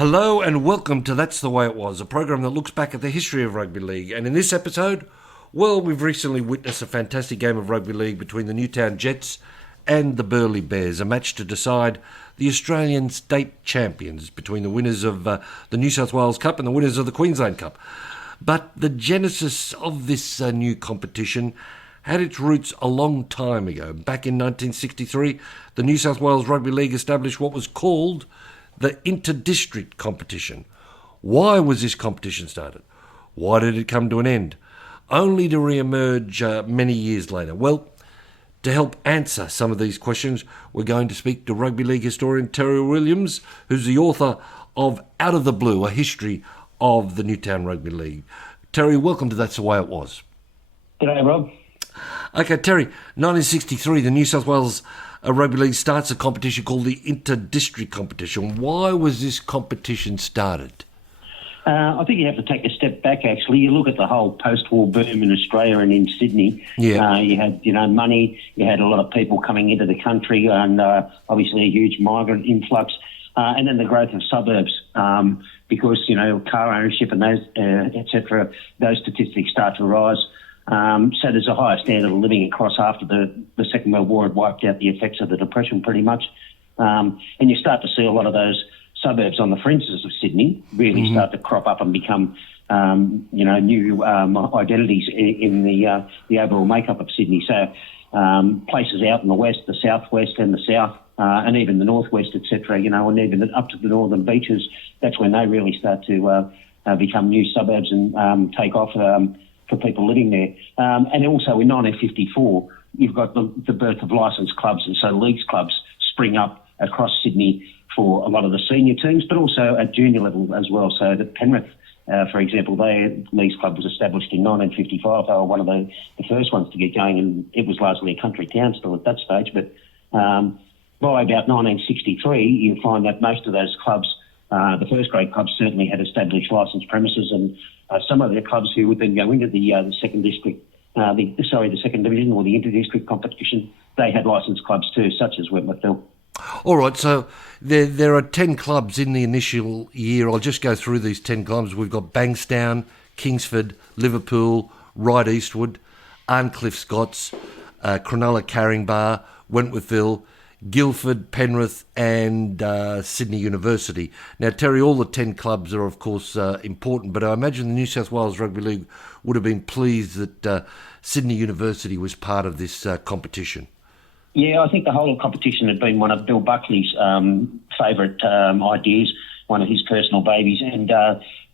Hello and welcome to That's the Way It Was, a program that looks back at the history of rugby league. And in this episode, well, we've recently witnessed a fantastic game of rugby league between the Newtown Jets and the Burleigh Bears, a match to decide the Australian state champions between the winners of the New South Wales Cup and the winners of the Queensland Cup. But the genesis of this new competition had its roots a long time ago. Back in 1963, the New South Wales Rugby League established what was called the inter-district competition. Why was this competition started? Why did it come to an end? Only to re-emerge many years later. Well, to help answer some of these questions, we're going to speak to rugby league historian Terry Williams, who's the author of Out of the Blue, a history of the Newtown Rugby League. Terry, welcome to That's the Way It Was. G'day, Rob. Okay, Terry, 1963, the New South Wales Rugby League starts a competition called the Inter-District Competition. Why was this competition started? I think you have to take a step back, actually. You look at the whole post-war boom in Australia and in Sydney. Yeah. You had, money. You had a lot of people coming into the country and obviously a huge migrant influx. And then the growth of suburbs because, car ownership and those, et cetera, those statistics start to rise. So there's a higher standard of living across after the Second World War had wiped out the effects of the Depression pretty much. And you start to see a lot of those suburbs on the fringes of Sydney really start to crop up and become, new identities in the overall makeup of Sydney. So places out in the west, the southwest and the south, and even the northwest, et cetera, and even up to the northern beaches, that's when they really start to become new suburbs and take off for people living there. And also in 1954, you've got the birth of licensed clubs, and so leagues clubs spring up across Sydney for a lot of the senior teams, but also at junior level as well. So the Penrith, for example, their leagues club was established in 1955. They were one of the first ones to get going, and it was largely a country town still at that stage. But by about 1963, you find that most of those clubs, the first grade clubs, certainly had established licensed premises, and some of their clubs who would then go into the second district, the second division or the inter-district competition, they had licensed clubs too, such as Wentworthville. All right, so there are 10 clubs in the initial year. I'll just go through these 10 clubs. We've got Bankstown, Kingsford, Liverpool, Ryde Eastwood, Arncliffe Scots, Cronulla Caringbah, Wentworthville, Guildford, Penrith and Sydney University. Now, Terry, all the 10 clubs are, of course, important, but I imagine the New South Wales Rugby League would have been pleased that Sydney University was part of this competition. Yeah, I think the whole competition had been one of Bill Buckley's favourite ideas, one of his personal babies, and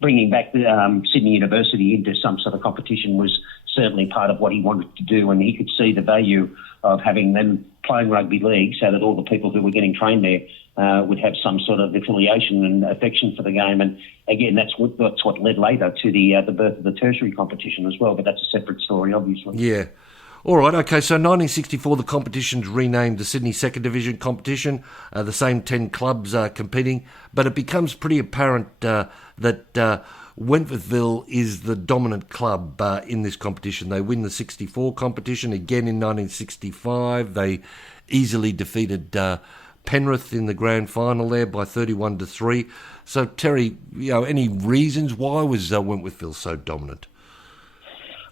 bringing back Sydney University into some sort of competition was certainly part of what he wanted to do, and he could see the value of having them playing rugby league so that all the people who were getting trained there would have some sort of affiliation and affection for the game. And again, that's what led later to the birth of the tertiary competition as well, but that's a separate story, obviously. Yeah. All right, okay, so 1964, the competition's renamed the Sydney Second Division competition, the same 10 clubs competing, but it becomes pretty apparent that Wentworthville is the dominant club in this competition. They win the 64 competition again in 1965. They easily defeated Penrith in the grand final there by 31-3. So, Terry, any reasons why was Wentworthville so dominant?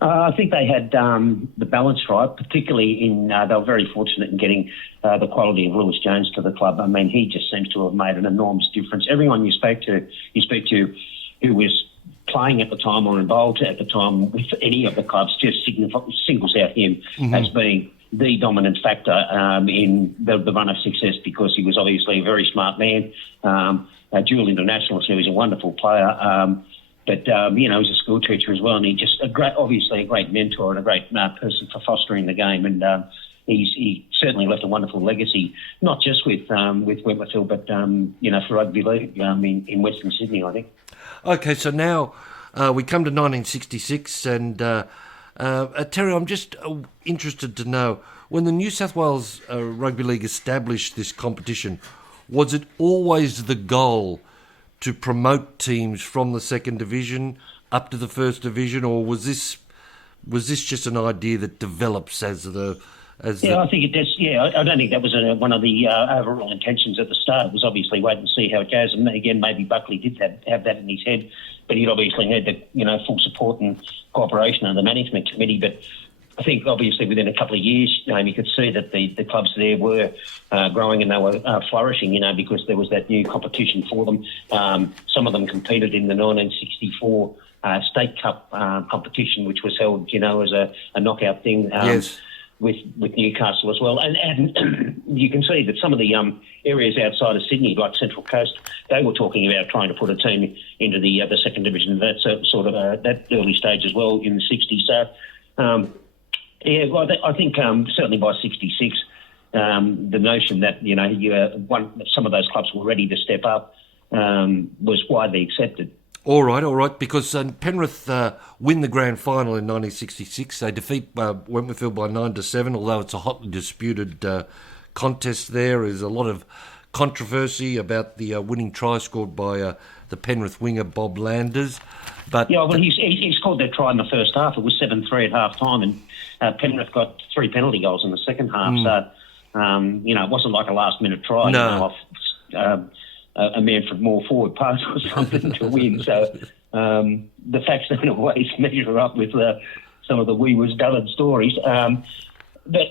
I think they had the balance right, particularly they were very fortunate in getting the quality of Lewis Jones to the club. I mean, he just seems to have made an enormous difference. Everyone you speak to who was playing at the time or involved at the time with any of the clubs just singles out him as being the dominant factor in the run of success, because he was obviously a very smart man, a dual international, so he was a wonderful player. But he was a school teacher as well, and he just obviously a great mentor and a great person for fostering the game. And he certainly left a wonderful legacy, not just with Wentworthville, but for rugby league in Western Sydney, I think. Okay, so now we come to 1966, and Terry, I'm just interested to know, when the New South Wales Rugby League established this competition, was it always the goal to promote teams from the second division up to the first division, or was this just an idea that develops as the I think it does. Yeah, I don't think that was one of the overall intentions at the start. It was obviously wait and see how it goes. And again, maybe Buckley did have that in his head, but he'd obviously had the full support and cooperation of the management committee. But I think obviously within a couple of years, you could see that the clubs there were growing and they were flourishing. Because there was that new competition for them. Some of them competed in the 1964 State Cup competition, which was held, as a knockout thing. Yes. With Newcastle as well. And you can see that some of the areas outside of Sydney, like Central Coast, they were talking about trying to put a team into the second division. That's sort of that early stage as well in the 60s. So, I think certainly by 66, the notion that, some of those clubs were ready to step up was widely accepted. All right, because Penrith win the grand final in 1966. They defeat Wentworthville by 9-7, although it's a hotly disputed contest there. There's a lot of controversy about the winning try scored by the Penrith winger, Bob Landers. But he scored that try in the first half. It was 7-3 at half-time, and Penrith got 3 penalty goals in the second half. So, it wasn't like a last-minute try off a man from more forward pass or something to win. So the facts don't always measure up with some of the we was done stories. But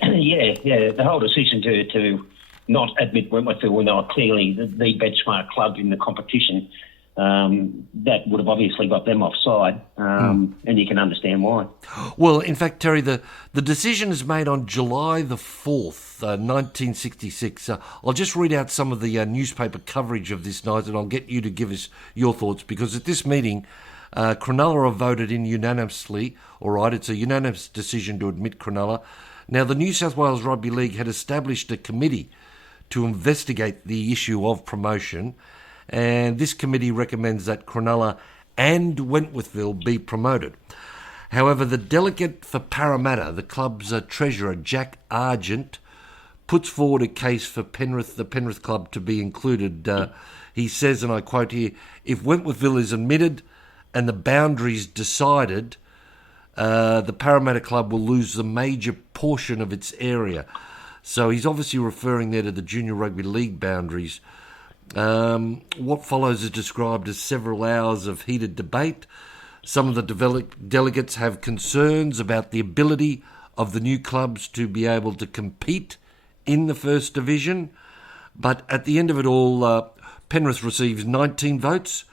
the whole decision to not admit Wentworthville when they were clearly the benchmark club in the competition, that would have obviously got them offside, and you can understand why. Well, in fact, Terry, the decision is made on July the 4th, 1966. I'll just read out some of the newspaper coverage of this night, and I'll get you to give us your thoughts, because at this meeting, Cronulla have voted in unanimously. All right, it's a unanimous decision to admit Cronulla. Now, the New South Wales Rugby League had established a committee to investigate the issue of promotion, and this committee recommends that Cronulla and Wentworthville be promoted. However, the delegate for Parramatta, the club's treasurer, Jack Argent, puts forward a case for the Penrith club to be included. He says, and I quote here, if Wentworthville is admitted and the boundaries decided, the Parramatta club will lose the major portion of its area. So he's obviously referring there to the Junior Rugby League boundaries. What follows is described as several hours of heated debate. Some of the delegates have concerns about the ability of the new clubs to be able to compete in the First Division. But at the end of it all, Penrith receives 19 votes,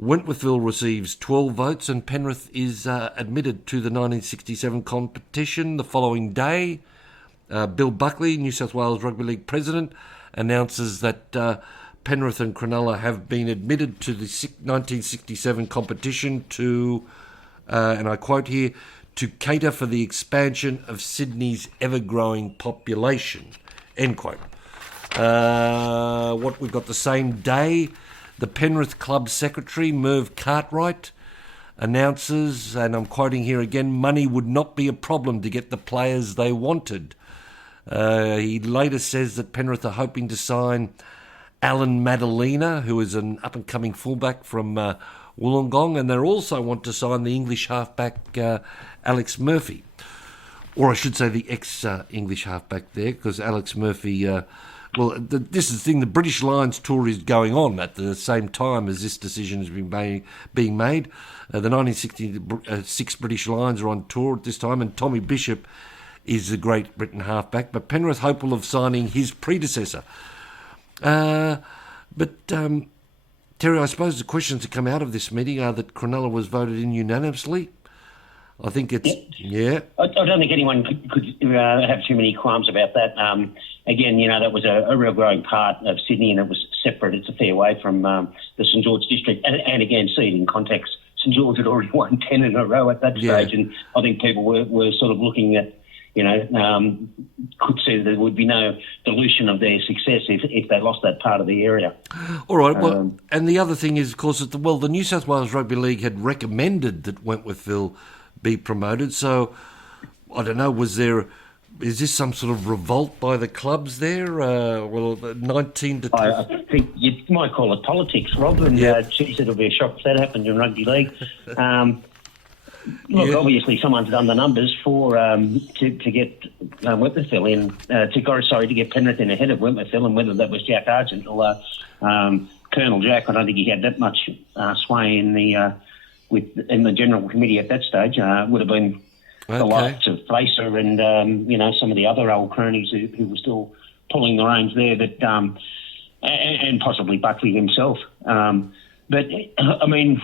Wentworthville receives 12 votes, and Penrith is admitted to the 1967 competition. The following day, Bill Buckley, New South Wales Rugby League president, announces that Penrith and Cronulla have been admitted to the 1967 competition to, and I quote here, to cater for the expansion of Sydney's ever-growing population, end quote. What we've got the same day, the Penrith Club Secretary, Merv Cartwright, announces, and I'm quoting here again, money would not be a problem to get the players they wanted. He later says that Penrith are hoping to sign Alan Madalena, who is an up-and-coming fullback from Wollongong, and they also want to sign the English halfback Alex Murphy. Or I should say the ex-English halfback there, because Alex Murphy... this is the thing, the British Lions tour is going on at the same time as this decision has been being made. The 1966 British Lions are on tour at this time, and Tommy Bishop is the Great Britain halfback, but Penrith hopeful of signing his predecessor. Terry, I suppose the questions that come out of this meeting are that Cronulla was voted in unanimously. I think it's, yeah. I don't think anyone could have too many qualms about that. Again, that was a real growing part of Sydney, and it was separate. It's a fair way from the St George district. And again, see it in context, St George had already won 10 in a row at that stage, and I think people were sort of looking at, could see there would be no dilution of their success if they lost that part of the area. All right. Well, and the other thing is, of course, that the New South Wales Rugby League had recommended that Wentworthville be promoted. So, I don't know, is this some sort of revolt by the clubs there? 19 to... I think you might call it politics, Rob, and geez, it'll be a shock if that happened in rugby league. Look, obviously, someone's done the numbers for to get Wentworthville in to get Penrith in ahead of Wentworthville, and whether that was Jack Argent or Colonel Jack, I don't think he had that much sway in the general committee at that stage. Would have been the likes of Facer and some of the other old cronies who were still pulling the reins there, that and possibly Buckley himself. But I mean,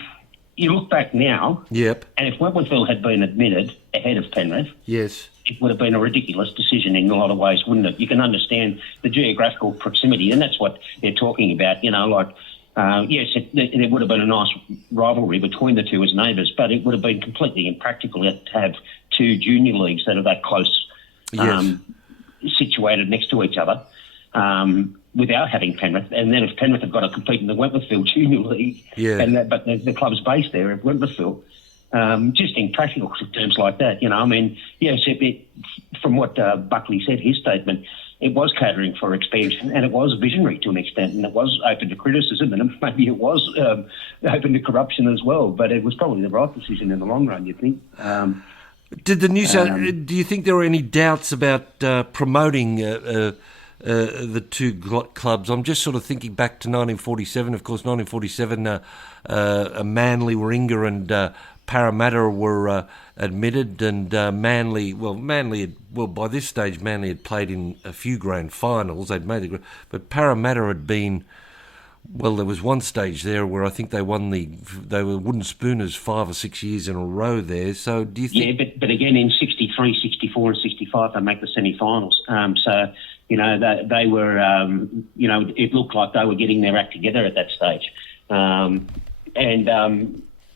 you look back now, and if Wentworthville had been admitted ahead of Penrith, yes, it would have been a ridiculous decision in a lot of ways, wouldn't it? You can understand the geographical proximity, and that's what they're talking about. Yes, it would have been a nice rivalry between the two as neighbours, but it would have been completely impractical to have two junior leagues that are that close, situated next to each other, without having Penrith. And then if Penrith have got to compete in the Wentworthville Junior League, but the club's based there at Wentworthville, just in practical terms like that, I mean, yes, from what Buckley said, his statement, it was catering for expansion, and it was visionary to an extent, and it was open to criticism, and maybe it was open to corruption as well, but it was probably the right decision in the long run, you'd think. Did the New South? Do you think there were any doubts about promoting the two clubs? I'm just sort of thinking back to 1947. Of course, 1947, Manly, Warringah, and Parramatta were admitted, and Manly by this stage Manly had played in a few grand finals. They'd made but Parramatta had been. Well, there was one stage there where I think they won they were Wooden Spooners 5 or 6 years in a row there. So do you think... Yeah, but again, in 63, 64 and 65, they make the semi-finals. So, they were, it looked like they were getting their act together at that stage. Again,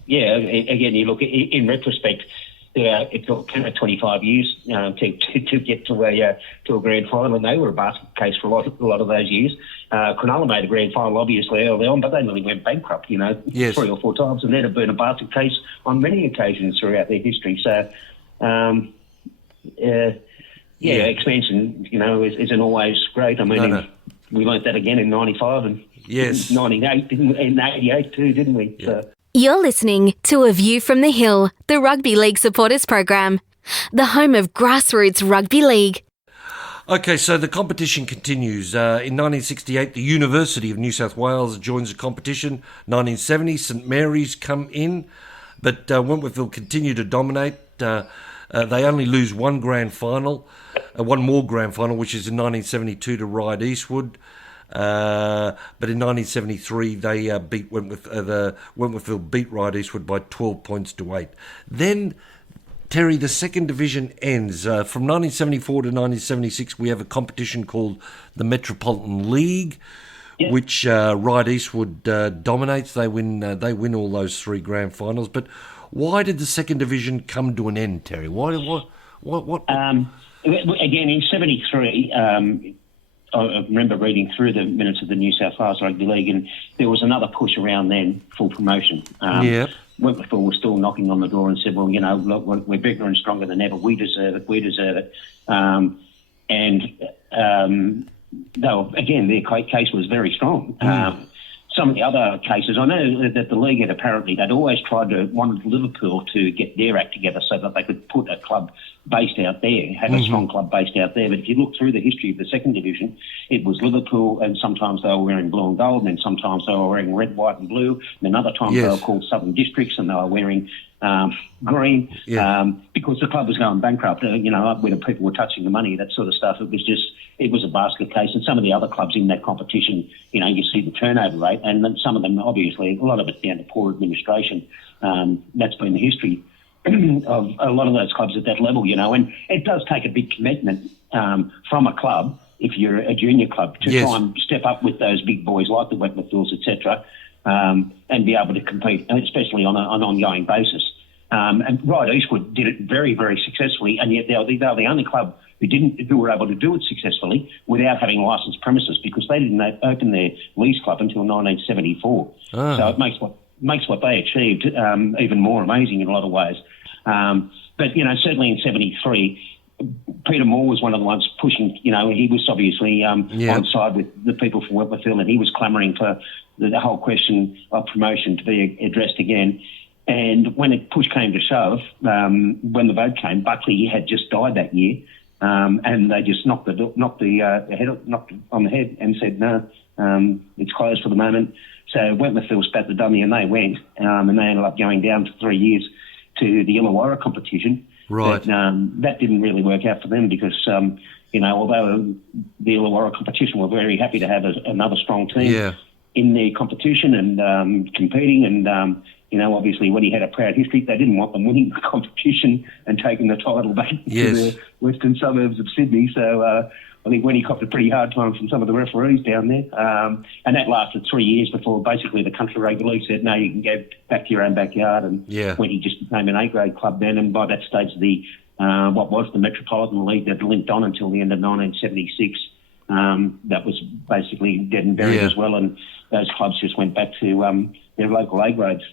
you look, in retrospect, it took 25 years to get to a grand final, and they were a basket case for a lot of those years. Cronulla made a grand final, obviously, early on, but they nearly went bankrupt, 3 or 4 times, and they'd have been a basket case on many occasions throughout their history. So, expansion, isn't always great. I mean, we learnt that again in 95 and 98, in 88 too, didn't we? Yeah. So. You're listening to A View from the Hill, the Rugby League supporters program, the home of grassroots rugby league. Okay, so the competition continues. In 1968, the University of New South Wales joins the competition. 1970, St Mary's come in, but Wentworthville continue to dominate. They only lose one more grand final, which is in 1972 to Ryde Eastwood. But in 1973, they beat Wentworthville beat Ryde Eastwood by 12 points to 8. Then, Terry, the second division ends. From 1974 to 1976, we have a competition called the Metropolitan League, which Ryde Eastwood dominates. They win all those 3 grand finals. But why did the second division come to an end, Terry? What? Again, in 73. I remember reading through the minutes of the New South Wales Rugby League, and there was another push around then for promotion. Wentworthville was still knocking on the door and said, well, look, we're bigger and stronger than ever. We deserve it. Again, their case was very strong. Some of the other cases, I know that the league they'd always wanted Liverpool to get their act together so that they could put a club based out there, have a strong club based out there. But if you look through the history of the second division, it was Liverpool, and sometimes they were wearing blue and gold, and then sometimes they were wearing red, white and blue, and then other times they were called Southern Districts, and they were wearing green, because the club was going bankrupt, when the people were touching the money, that sort of stuff. It was a basket case. And some of the other clubs in that competition, you see the turnover rate, and then some of them, obviously, a lot of it's down to poor administration. That's been the history of a lot of those clubs at that level, and it does take a big commitment from a club, if you're a junior club, to try and step up with those big boys like the Wentworthvilles, etc., and be able to compete, especially on an ongoing basis. And Ryde Eastwood did it very, very successfully, and yet they were the only club who were able to do it successfully without having licensed premises, because they didn't open their lease club until 1974. So it makes what they achieved even more amazing in a lot of ways. But certainly in 73, Peter Moore was one of the ones pushing. He was obviously on side with the people from Wentworthville, and he was clamouring for the whole question of promotion to be addressed again. And when push came to shove, when the vote came, Buckley had just died that year, and they just knocked on the head and said, no, it's closed for the moment. So Wentworthville spat the dummy and they went, and they ended up going down for 3 years to the Illawarra competition. Right. But that didn't really work out for them because, although the Illawarra competition were very happy to have another strong team in their competition and competing and, obviously when he had a proud history, they didn't want them winning the competition and taking the title back to the western suburbs of Sydney. So I think when he copped a pretty hard time from some of the referees down there. And that lasted 3 years before basically the country rugby league said, no, you can go back to your own backyard. And when he just became an A-grade club then, and by that stage what was the Metropolitan League that limped on until the end of 1976, that was basically dead and buried as well. And those clubs just went back to their local A grades.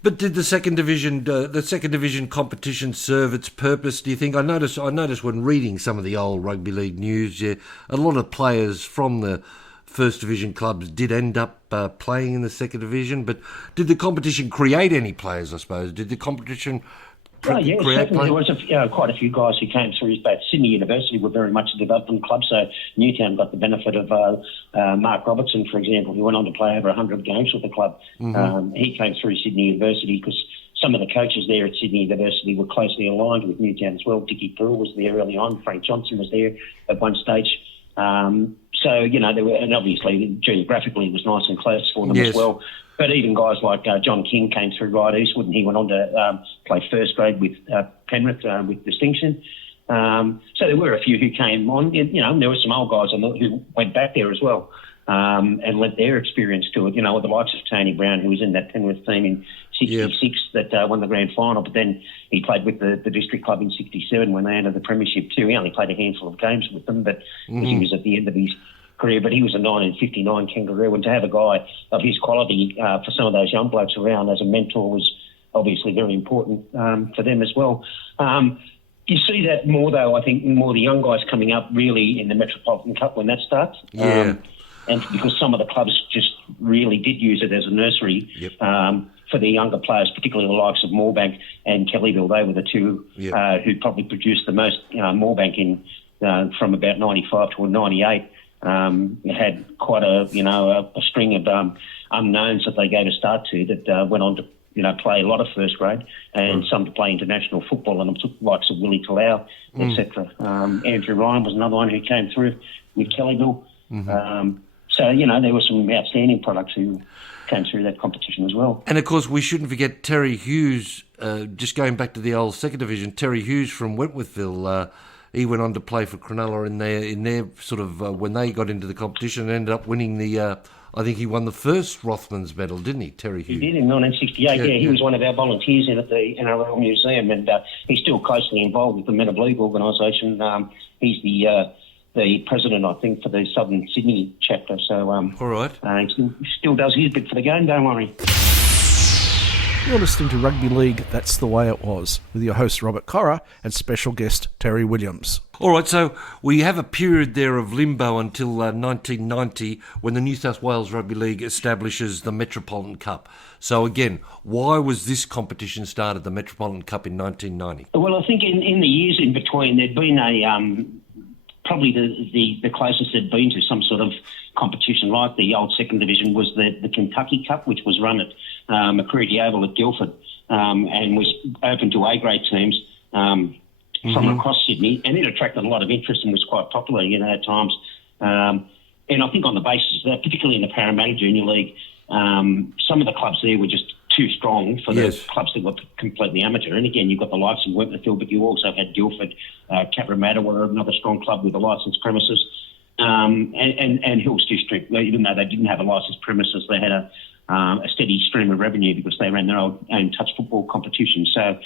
But did the second division competition serve its purpose? Do you think? I noticed when reading some of the old rugby league news, a lot of players from the first division clubs did end up playing in the second division. But did the competition create any players? I suppose did the competition? Certainly. There was quite a few guys who came through. But Sydney University were very much a development club, so Newtown got the benefit of Mark Robertson, for example, who went on to play over 100 games with the club. Mm-hmm. He came through Sydney University because some of the coaches there at Sydney University were closely aligned with Newtown as well. Dickie Pearl was there early on. Frank Johnson was there at one stage. There were, and obviously geographically it was nice and close for them as well. But even guys like John King came through right Eastwood, and he went on to play first grade with Penrith with distinction. So there were a few who came on. And there were some old guys who went back there as well and lent their experience to it. With the likes of Tony Brown, who was in that Penrith team in 66 that won the grand final. But then he played with the district club in 67 when they entered the premiership too. He only played a handful of games with them, but he was at the end of his career, but he was a 1959 Kangaroo, and to have a guy of his quality for some of those young blokes around as a mentor was obviously very important for them as well. You see that more, though, I think, more the young guys coming up really in the Metropolitan Cup when that starts. And because some of the clubs just really did use it as a nursery for the younger players, particularly the likes of Moorebank and Kellyville. They were the two who probably produced the most. Moorebank from about 95 to 98. Had quite a string of unknowns that they gave a start to that went on to play a lot of first grade and some to play international football, and the likes of Willie Talau, etc. Andrew Ryan was another one who came through with Kellyville. There were some outstanding products who came through that competition as well. And of course we shouldn't forget Terry Hughes, just going back to the old second division, Terry Hughes from Wentworthville. He went on to play for Cronulla in their sort of when they got into the competition and ended up winning the. I think he won the first Rothmans medal, didn't he, Terry Hughes? He did in 1968. He was one of our volunteers in at the NRL Museum, and he's still closely involved with the Men of League organisation. He's the president, I think, for the Southern Sydney chapter. So, all right, he still does his bit for the game. Don't worry. You're listening to Rugby League, That's the Way It Was, with your host Robert Corra and special guest Terry Williams. All right, so we have a period there of limbo until 1990 when the New South Wales Rugby League establishes the Metropolitan Cup. So again, why was this competition started, the Metropolitan Cup, in 1990? Well, I think in the years in between there'd been probably the closest there'd been to some sort of competition like the old second division was the Kentucky Cup, which was run at McCready Oval at Guildford and was open to A-grade teams from across Sydney, and it attracted a lot of interest and was quite popular, at times. And I think on the basis of that, particularly in the Parramatta Junior League, some of the clubs there were just too strong for the clubs that were completely amateur. And again, you've got the likes of Wentworthville, but you also had Guildford, Cabramatta were another strong club with a licensed premises, and Hills District, even though they didn't have a licensed premises, they had a steady stream of revenue because they ran their own touch football competition. So,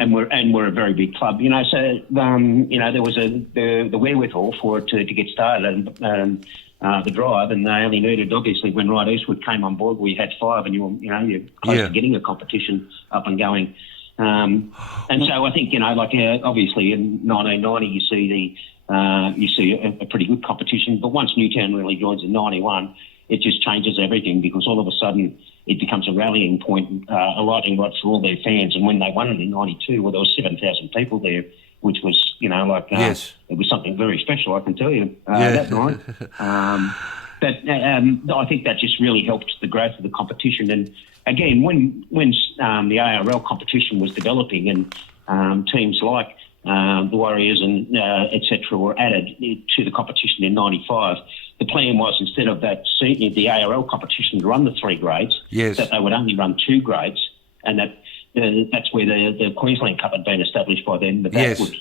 and we're a very big club, So, there was the wherewithal for it to get started and the drive, and they only needed, obviously, when Right Eastwood came on board, we had 5, and you're close to getting a competition up and going. And so I think obviously in 1990 you see a pretty good competition, but once Newtown really joins in 91. it just changes everything, because all of a sudden it becomes a rallying point, a lightning rod for all their fans. And when they won it in '92, well, there was 7,000 people there, which was, Yes. it was something very special, I can tell you, that night. But I think that just really helped the growth of the competition. And again, when the ARL competition was developing, and teams like the Warriors and etc. were added to the competition in '95, the plan was, instead of the ARL competition to run the 3 grades, Yes. that they would only run 2 grades, and that's where the Queensland Cup had been established by then. But that Yes. would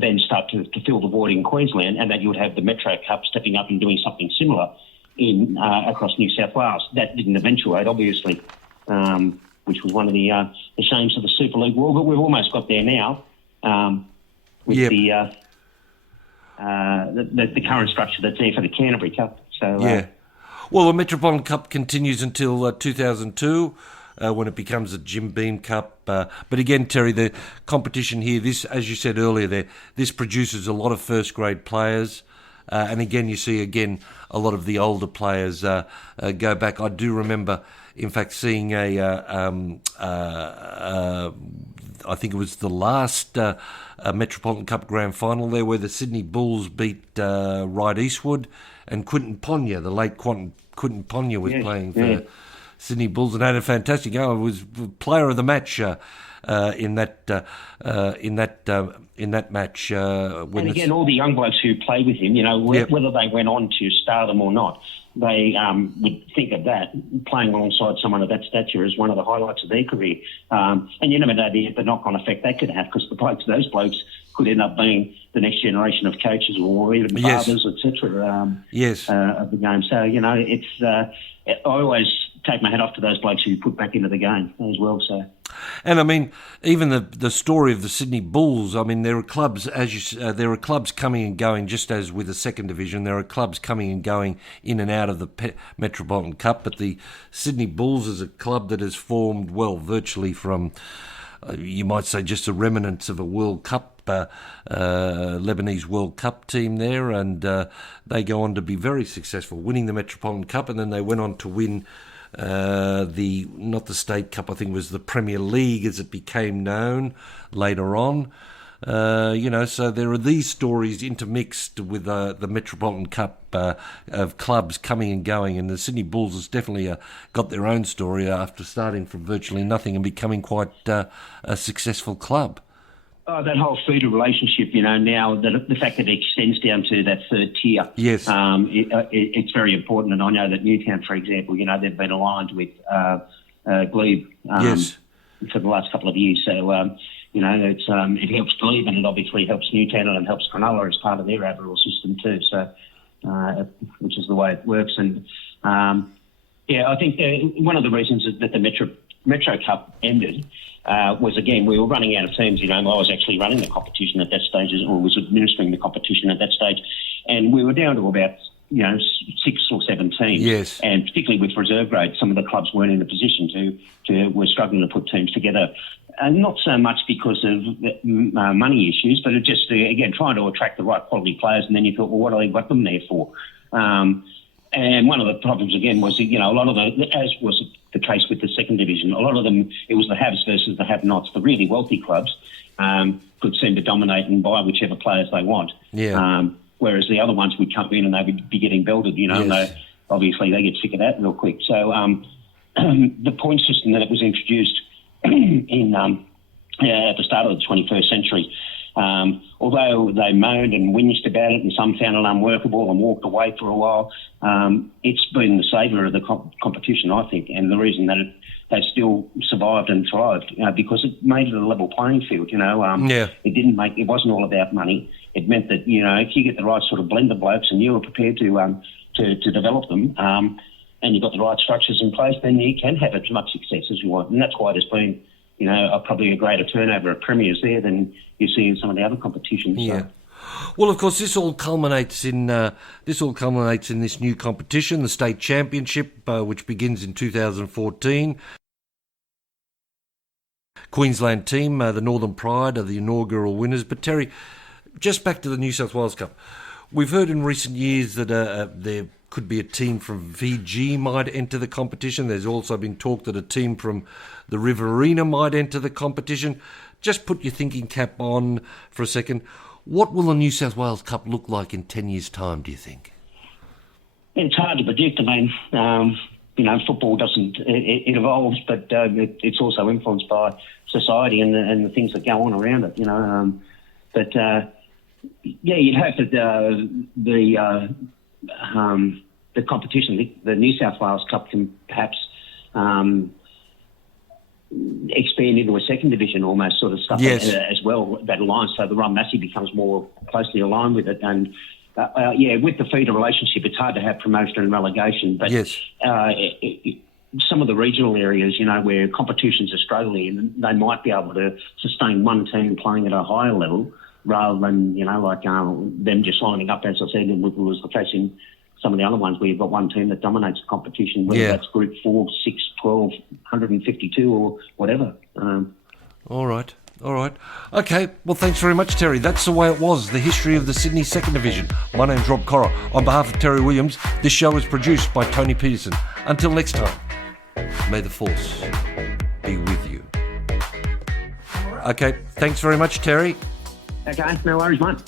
then start to fill the void in Queensland, and that you would have the Metro Cup stepping up and doing something similar in across New South Wales. That didn't eventuate, obviously, which was one of the shames of the Super League war. But we've almost got there now with Yep. the current structure that's there for the Canterbury Cup. So Yeah. Well, the Metropolitan Cup continues until 2002. When it becomes a Jim Beam Cup. But again, Terry, the competition here, this, as you said earlier, this produces a lot of first-grade players. And again, you see, a lot of the older players go back. I do remember, in fact, seeing I think it was the last Metropolitan Cup Grand Final there, where the Sydney Bulls beat Wright Eastwood, and Quinton Ponga, the late Quinton Ponga, was playing for Sydney Bulls and had a fantastic go. It was player of the match in that match. And again, all the young blokes who played with him, whether they went on to stardom or not, they would think of that, playing alongside someone of that stature, as one of the highlights of their career. And you never know the knock-on effect that could have, because those blokes could end up being the next generation of coaches, or even fathers, etc. Of the game. So it's I always take my hat off to those blokes who put back into the game as well. So, and I mean, even the story of the Sydney Bulls. I mean, there are clubs, there are clubs coming and going, just as with the second division. There are clubs coming and going in and out of the Metropolitan Cup, but the Sydney Bulls is a club that has formed, virtually from, you might say, just the remnants of a World Cup. Lebanese World Cup team there, and they go on to be very successful, winning the Metropolitan Cup, and then they went on to win not the State Cup, I think it was the Premier League as it became known later on. So there are these stories intermixed with the Metropolitan Cup of clubs coming and going, and the Sydney Bulls has definitely got their own story after starting from virtually nothing and becoming quite a successful club. That whole feeder relationship, now the fact that it extends down to that third tier, yes, it's very important. And I know that Newtown, for example, they've been aligned with Glebe for the last couple of years. So, it helps Glebe, and it obviously helps Newtown, and it helps Cronulla as part of their overall system too. So, which is the way it works. And I think one of the reasons that the Metro Cup ended was, again, we were running out of teams. I was actually running the competition at that stage, or was administering the competition at that stage, and we were down to about 6 or 7 teams. Yes. And particularly with reserve grade, some of the clubs weren't in a position were struggling to put teams together. Not so much because of money issues, but it just, again, trying to attract the right quality players, and then you thought, well, what have they got them there for? And one of the problems, again, was, a lot of as was the case with the second division, a lot of them, it was the haves versus the have-nots. The really wealthy clubs could seem to dominate and buy whichever players they want. Yeah. Whereas the other ones would come in and they would be getting belted, yes. and obviously they get sick of that real quick. So the point system that was introduced at the start of the 21st century, although they moaned and whinged about it and some found it unworkable and walked away for a while, it's been the saviour of the competition, I think, and the reason that they still survived and thrived, because it made it a level playing field. It wasn't all about money. It meant that if you get the right sort of blend of blokes and you were prepared to develop them, and you've got the right structures in place, then you can have as much success as you want, and that's why there's been probably a greater turnover of premiers there than you see in some of the other competitions. Yeah. So. Well, of course, this all culminates in this new competition, the State Championship, which begins in 2014. Queensland team, the Northern Pride, are the inaugural winners. But Terry, just back to the New South Wales Cup, we've heard in recent years that could be a team from Fiji might enter the competition. There's also been talk that a team from the Riverina might enter the competition. Just put your thinking cap on for a second. What will the New South Wales Cup look like in 10 years' time, do you think? It's hard to predict. I mean, football doesn't, it evolves, but it's also influenced by society and the things that go on around it, you'd hope that the competition, the New South Wales Cup, can perhaps expand into a second division almost sort of stuff. Yes. As well, that aligns, so the Rum Massey becomes more closely aligned with it. And with the feeder relationship, it's hard to have promotion and relegation, but yes. Some of the regional areas, where competitions are struggling, they might be able to sustain one team playing at a higher level rather than, them just lining up, as I said, and was the case in some of the other ones where you've got one team that dominates the competition, whether that's Group 4, 6, 12, 152 or whatever. All right. Okay, well, thanks very much, Terry. That's the way it was, the history of the Sydney Second Division. My name's Rob Corra. On behalf of Terry Williams, this show is produced by Tony Peterson. Until next time, may the force be with you. Okay, thanks very much, Terry. Okay, no worries, mate.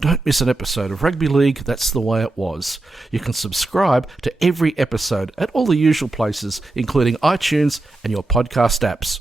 Don't miss an episode of Rugby League, That's the Way It Was. You can subscribe to every episode at all the usual places, including iTunes and your podcast apps.